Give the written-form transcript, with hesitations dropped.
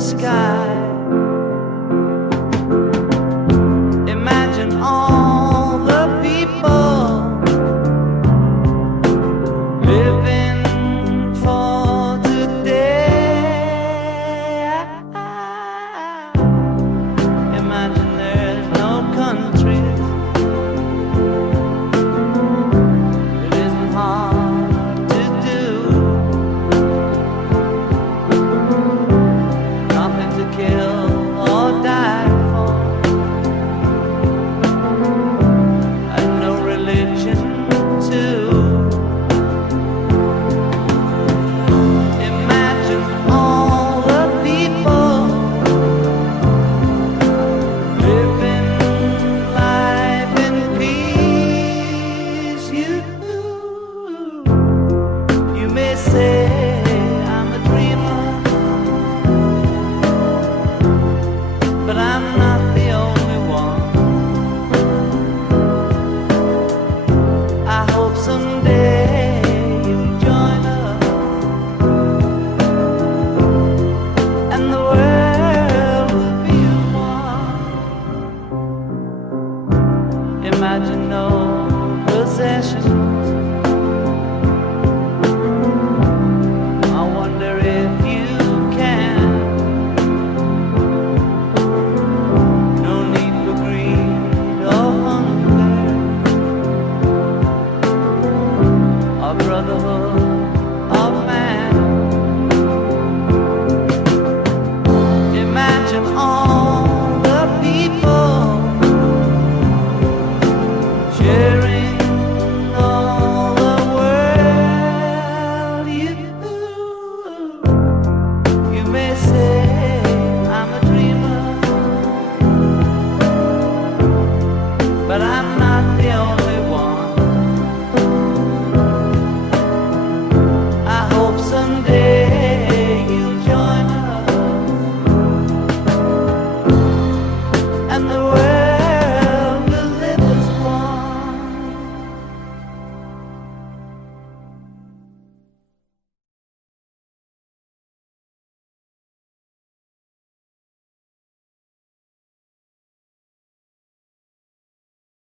sky. Imagine all the people living for today. Imagine there's no countries. It isn't hard to do. Nothing to kill or die for, and no religion too. Imagine all the people living life in peace. You may say I'm a dreamer, but I'm not the only one. I hope someday you'll join us, and the world will be as one. Imagine no possessions. I wonder if you can. No need for greed or hunger, or brotherhood